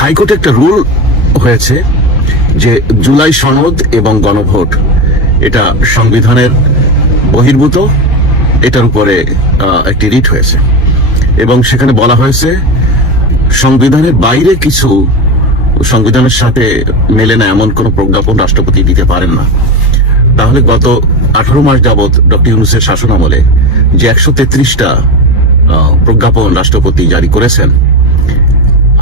হাইকোর্টে একটা রুল হয়েছে যে জুলাই সনদ এবং গণভোট এটা সংবিধানের বহির্ভূত, এটার উপরে একটি রিট হয়েছে এবং সেখানে বলা হয়েছে সংবিধানের বাইরে কিছু সংবিধানের সাথে মেলে না এমন কোন প্রজ্ঞাপন রাষ্ট্রপতি দিতে পারেন না। তাহলে গত 18 মাস যাবৎ ডক্টর ইউনূসের শাসন আমলে যে 133টা প্রজ্ঞাপন রাষ্ট্রপতি জারি করেছেন,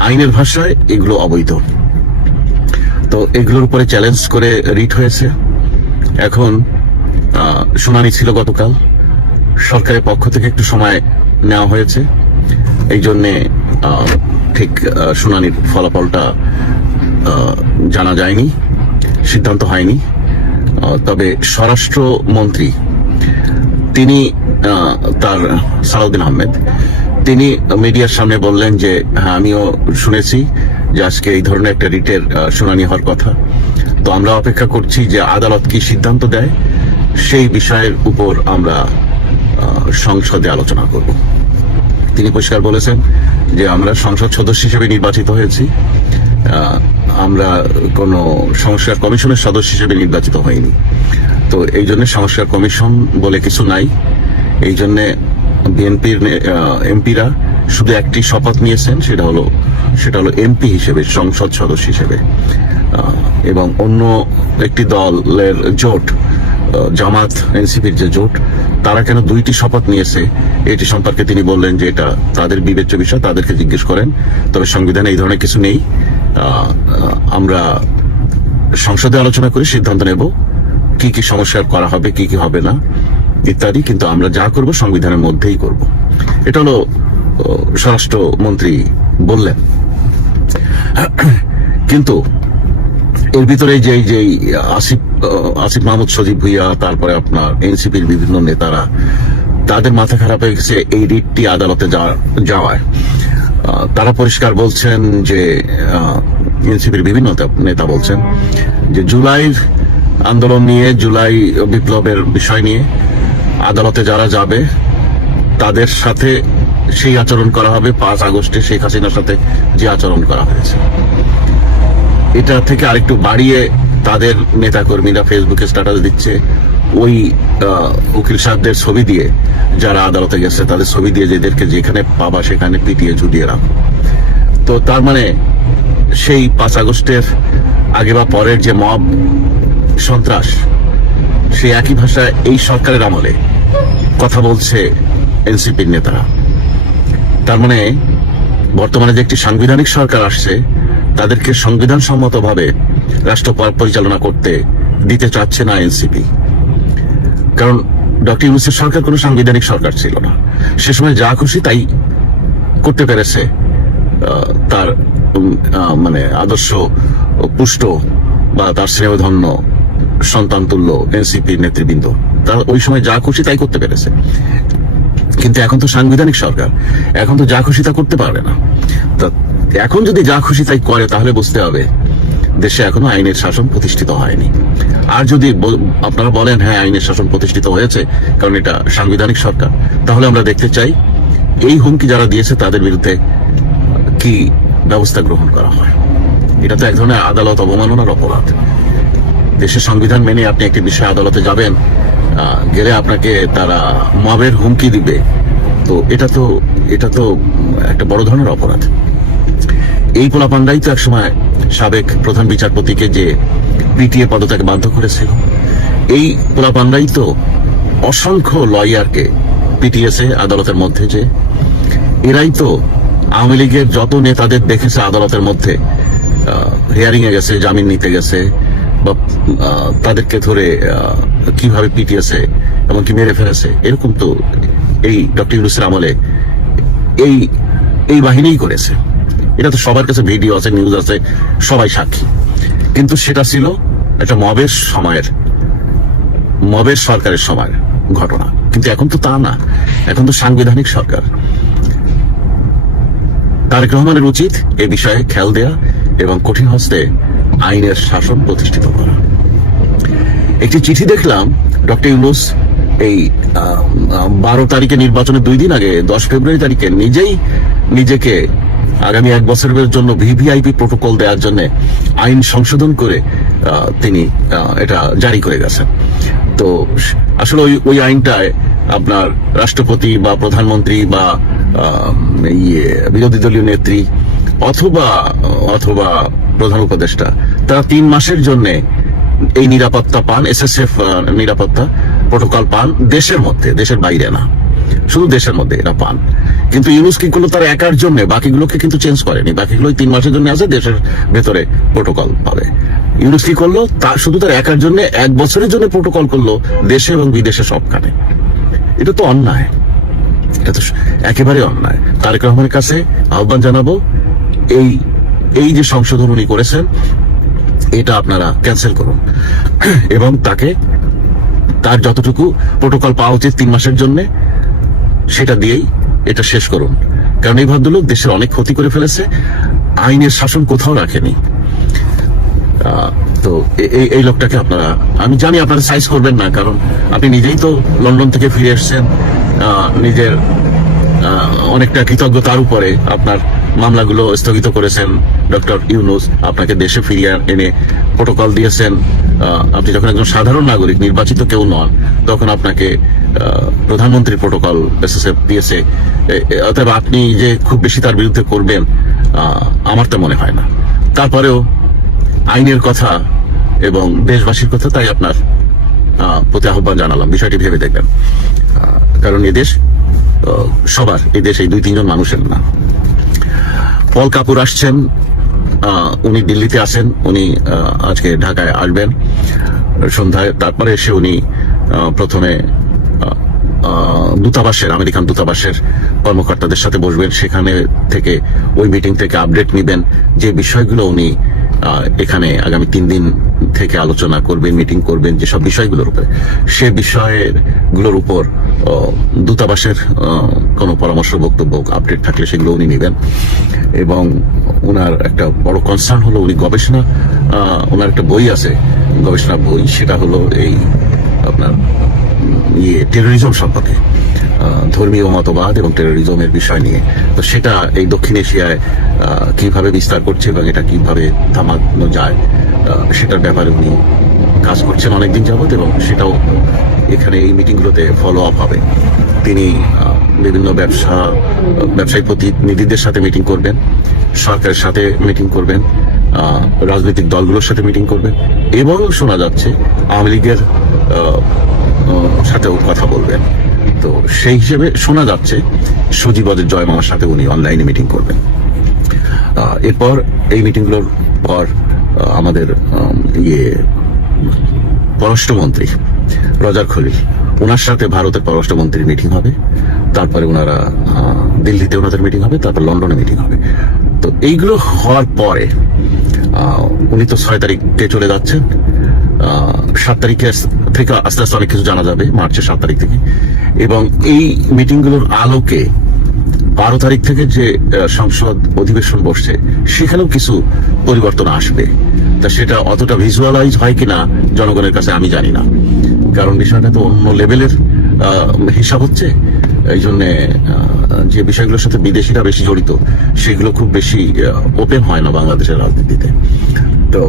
আইনের ভাষায় এগুলো অবৈধ। তো এগুলোর উপরে চ্যালেঞ্জ করে রিট হয়েছে। এখন শুনানি ছিল গতকাল, সরকারের পক্ষ থেকে একটু সময় নেওয়া হয়েছে, এই জন্যে ঠিক শুনানির ফলাফলটা জানা যায়নি, সিদ্ধান্ত হয়নি। তবে স্বরাষ্ট্রমন্ত্রী তিনি তার সালাউদ্দিন আহমেদ তিনি মিডিয়ার সামনে বললেন যে হ্যাঁ, আমিও শুনেছি যে আজকে এই ধরনের একটা রিটের শুনানি হওয়ার কথা। তো আমরা অপেক্ষা করছি যে আদালত কি সিদ্ধান্ত দেয়, সেই বিষয়ের উপর আমরা সংসদে আলোচনা করব। তিনি পরিষ্কার বলেছেন যে আমরা সংসদ সদস্য হিসেবে নির্বাচিত হয়েছি, আমরা কোন সংস্কার কমিশনের সদস্য হিসেবে নির্বাচিত হইনি। তো এই জন্য সংস্কার কমিশন বলে কিছু নাই। এই জন্য বিএনপির এমপিরা শুধু একটি শপথ নিয়েছেন, সেটা হলো এমপি হিসেবে, সংসদ সদস্য হিসেবে। এবং অন্য একটি দলের জোট, জামাত এনসিপির যে জোট, তারা কেন 2টি শপথ নিয়েছে এটি সম্পর্কে তিনি বললেন যে এটা তাদের বিবেচ্য বিষয়, তাদেরকে জিজ্ঞেস করেন। তবে সংবিধানে এই ধরনের কিছু নেই। আমরা সংসদে আলোচনা করে সিদ্ধান্ত নেব কি কি সমস্যা করা হবে, কি কি হবে না ইত্যাদি, কিন্তু আমরা যা করব সংবিধানের মধ্যেই করব। এটা হলো স্বরাষ্ট্রমন্ত্রী বললেন। কিন্তু এর ভিতরে যে আসিফ মাহমুদ সজীব ভুইয়া, তারপরে আপনার এনসিপির বিভিন্ন নেতারা, তাদের মাথা খারাপ হয়ে গেছে এই রিটটি আদালতে যাওয়ায়। তারা পরিষ্কার বলছেন যে এনসিপির বিভিন্ন নেতা বলছেন যে জুলাইর আন্দোলন নিয়ে, জুলাই বিপ্লবের বিষয় নিয়ে আদালতে যারা যাবে তাদের সাথে সেই আচরণ করা হবে 5 আগস্টে শেখ হাসিনার সাথে যে আচরণ করা হয়েছে। এটা থেকে আরেকটু বাড়িয়ে তাদের নেতাকর্মীরা ফেসবুকে স্ট্যাটাস দিচ্ছে ওই উকিল সাহেবদের ছবি দিয়ে, যারা আদালতে গেছে তাদের ছবি দিয়ে, যেদেরকে যেখানে পাবা সেখানে পিটিয়ে ঝুলিয়ে রাখো। তো তার মানে সেই 5 আগস্টের আগে বা পরের যে মব সন্ত্রাস, সেই একই ভাষায় এই সরকারের আমলে কথা বলছে এনসিপির নেতারা। তার মানে বর্তমানে যে একটি সাংবিধানিক সরকার আসছে, তাদেরকে সংবিধান সম্মতভাবে রাষ্ট্র পরিচালনা করতে দিতে চাচ্ছে না এনসিপি। কারণ ডক্টর ইউনূসের সরকার কোনো সাংবিধানিক সরকার ছিল না, সে সময় যা খুশি তাই করতে পেরেছে তার মানে আদর্শ পুষ্ট বা তার স্নেহধন্য সন্তান তুল্য এনসিপি নেতৃবৃন্দ, তারা ওই সময় যা খুশি তাই করতে পেরেছে। কিন্তু এখন তো সাংবিধানিক সরকার, এখন তো যা খুশি তা করতে পারবে না। এখন যদি যা খুশি তাই করে, তাহলে বুঝতে হবে দেশে এখনো আইনের শাসন প্রতিষ্ঠিত হয়নি। আর যদি আপনারা বলেন হ্যাঁ আইনের শাসন প্রতিষ্ঠিত হয়েছে কারণ এটা সাংবিধানিক সরকার, তাহলে আমরা দেখতে চাই এই হুমকি যারা দিয়েছে তাদের বিরুদ্ধে কি ব্যবস্থা গ্রহণ করা হয়। এটা তো এক ধরনের আদালত অবমাননার অপরাধ। দেশের সংবিধান মেনে আপনি একটি বিষয়ে আদালতে যাবেন, গেলে আপনাকে তারা মবের হুমকি দিবে, তো এটা তো একটা বড় ধরনের অপরাধ। এই পোলাপান্ডাই তো একসময় সাবেক প্রধান বিচারপতিকে যে পিটিএ পদত্যাগে বাধ্য করেছিল, এই পোলাপান্ডাই তো অসংখ্য লয়ারকে পিটিয়েছে আদালতের মধ্যে। যে এরাই তো আওয়ামী লীগের যত নেতাদের দেখেছে আদালতের মধ্যে হিয়ারিং এ গেছে, জামিন নিতে গেছে, বা তাদেরকে ধরে কিভাবে পিটিয়েছে এমনকি মেরে ফেলেছে, এরকম তো এই ডক্টর ইউনূসের আমলে এই বাহিনীই করেছে। এটা তো সবার কাছে ভিডিও আছে, নিউজ আছে, সবাই সাক্ষী। কিন্তু সেটা ছিল একটা মবের সরকারের সময়ের ঘটনা। কিন্তু এখন তো তা না, এখন তো সাংবিধানিক সরকার। তারেক রহমানের উচিত এ বিষয়ে খেয়াল দেয়া এবং কঠিন হস্তে আইনের শাসন প্রতিষ্ঠিত করা। একটি চিঠি দেখলাম ডক্টর ইউনূস এই 12 তারিখে নির্বাচনের 2 দিন আগে 10 ফেব্রুয়ারি তারিখে নিজেই নিজেকে আগামী 1 বছরের জন্য ভিভিআইপি প্রোটোকল দেওয়ার জন্য আইন সংশোধন করে তিনি এটা জারি করে গেছেন। তো আসলে ওই আইনটায় আপনার রাষ্ট্রপতি বা প্রধানমন্ত্রী বা বিরোধী দলীয় নেত্রী অথবা প্রধান উপদেষ্টা তারা 3 মাসের জন্য এই নিরাপত্তা পান, SSF নিরাপত্তা প্রোটোকল পান দেশের মধ্যে, দেশের বাইরে না, শুধু দেশের মধ্যে এটা পান। কিন্তু ইউনুস কি করলো, তার একার জন্য, বাকিগুলোকে কিন্তু চেঞ্জ করেনি, বাকিগুলো 3 মাসের জন্য আছে, দেশের ভেতরে প্রোটোকল পাবে। ইউনুস কি করলো, তা শুধু তার একার জন্য 1 বছরের জন্য প্রোটোকল করলো দেশে এবং বিদেশে সবখানে। এটা তো অন্যায়, এটা তো একেবারে অন্যায়। তারেক রহমানের কাছে আহ্বান জানাবো, এই যে সংশোধন উনি করেছেন এটা আপনারা ক্যান্সেল করুন এবং তার যতটুকু প্রোটোকল পাওয়া উচিত 3 মাসের জন্য সেটা দিয়েই এটা শেষ করুন। কারণ এই ভদ্রলোক দেশের অনেক ক্ষতি করে ফেলেছে, আইনের শাসন কোথাও রাখেনি। তো এই লোকটাকে আপনারা, আমি জানি আপনারা সাইজ করবেন না, কারণ আপনি নিজেই তো লন্ডন থেকে ফিরে এসেছেন, নিজের অনেকটা কৃতজ্ঞতার উপরে আপনার মামলাগুলো স্থগিত করেছেন ডক্টর ইউনুস, আপনাকে দেশে ফিরিয়ে এনে প্রোটোকল দিয়েছেন। আপনি যখন একজন সাধারণ নাগরিক, নির্বাচিত কেউ নন, তখন আপনাকে প্রধানমন্ত্রীর প্রোটোকল SSF দিয়েছে। অতএব আপনি যে খুব বেশি তার বিরুদ্ধে করবেন আমার তো মনে হয় না। তারপরেও আইনের কথা এবং দেশবাসীর কথা, তাই আপনার প্রতি আহ্বান জানালাম, বিষয়টি ভেবে দেখবেন। কারণ এদেশ সবার, এই দেশ এই 2-3 জন মানুষের না। পল কাপুর আসছেন, উনি দিল্লিতে আছেন, উনি আজকে ঢাকায় আসবেন সন্ধ্যায়। তারপরে এসে উনি প্রথমে দূতাবাসের, আমেরিকান দূতাবাসের কর্মকর্তাদের সাথে বসবেন, সেখানে থেকে ওই মিটিং থেকে আপডেট নেবেন যে বিষয়গুলো উনি এখানে আগামী 3 দিন থেকে আলোচনা করবেন, মিটিং করবেন, যেসব বিষয়গুলোর উপরে, সে বিষয়গুলোর উপর দূতাবাসের কোনো পরামর্শ, বক্তব্য, আপডেট থাকলে সেগুলো উনি নেবেন। এবং ওনার একটা বড় কনসার্ন হলো, উনি গবেষণা, ওনার একটা বই আছে, গবেষণা বই, সেটা হলো এই আপনার টেরোরিজম সম্পর্কে, ধর্মীয় মতবাদ এবং টেরোরিজমের বিষয় নিয়ে। তো সেটা এই দক্ষিণ এশিয়ায় কিভাবে বিস্তার করছে এবং এটা কিভাবে থামানো যায় সেটার ব্যাপারে উনি কাজ করছেন অনেকদিন যাবত, এবং সেটাও এখানে এই মিটিংগুলোতে ফলো আপ হবে। তিনি বিভিন্ন ব্যবসায়ী প্রতিনিধিদের সাথে মিটিং করবেন, সরকারের সাথে মিটিং করবেন, রাজনৈতিক দলগুলোর সাথে মিটিং করবেন, এবং শোনা যাচ্ছে আওয়ামী লীগের সাথেও কথা বলবেন। তো সেই হিসেবে শোনা যাচ্ছে সজীবদের জয় মামার সাথে উনি অনলাইনে মিটিং করবেন। এরপর এই মিটিংগুলোর পর আমাদের পররাষ্ট্রমন্ত্রী রজার খলিল, ওনার সাথে ভারতের পররাষ্ট্রমন্ত্রীর মিটিং হবে। তারপরে ওনারা দিল্লিতে ওনাদের মিটিং হবে, তারপর লন্ডনে মিটিং হবে। তো এইগুলো হওয়ার পরে উনি তো 6 তারিখে চলে যাচ্ছেন, 7 তারিখে থেকে আস্তে আস্তে অনেক কিছু জানা যাবে, মার্চের 7 তারিখ থেকে। এবং এই মিটিংগুলোর আলোকে 12 তারিখ থেকে যে সংসদ অধিবেশন বসছে সেখানেও কিছু পরিবর্তন আসবে। তা সেটা অতটা ভিজুয়ালাইজ হয় কিনা জনগণের কাছে আমি জানি না, কারণ বিষয়টা তো অন্য লেভেলের হিসাব হচ্ছে। এই জন্য যে বিষয়গুলোর সাথে বিদেশিরা বেশি জড়িত সেগুলো খুব বেশি ওপেন হয় না বাংলাদেশের রাজনীতিতে। তো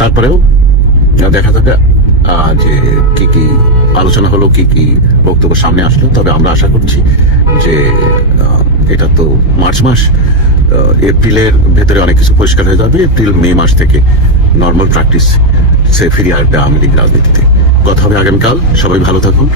তারপরেও দেখা যাবে যে কি কি আলোচনা হলো, কি কি বক্তব্য সামনে আসলো। তবে আমরা আশা করছি যে এটা তো মার্চ মাস, এপ্রিলের ভেতরে অনেক কিছু পরিষ্কার হয়ে যাবে। এপ্রিল মে মাস থেকে নর্মাল প্র্যাকটিস সে ফিরে আসবে আওয়ামী লীগ রাজনীতিতে। কথা হবে আগামীকাল। সবাই ভালো থাকুন।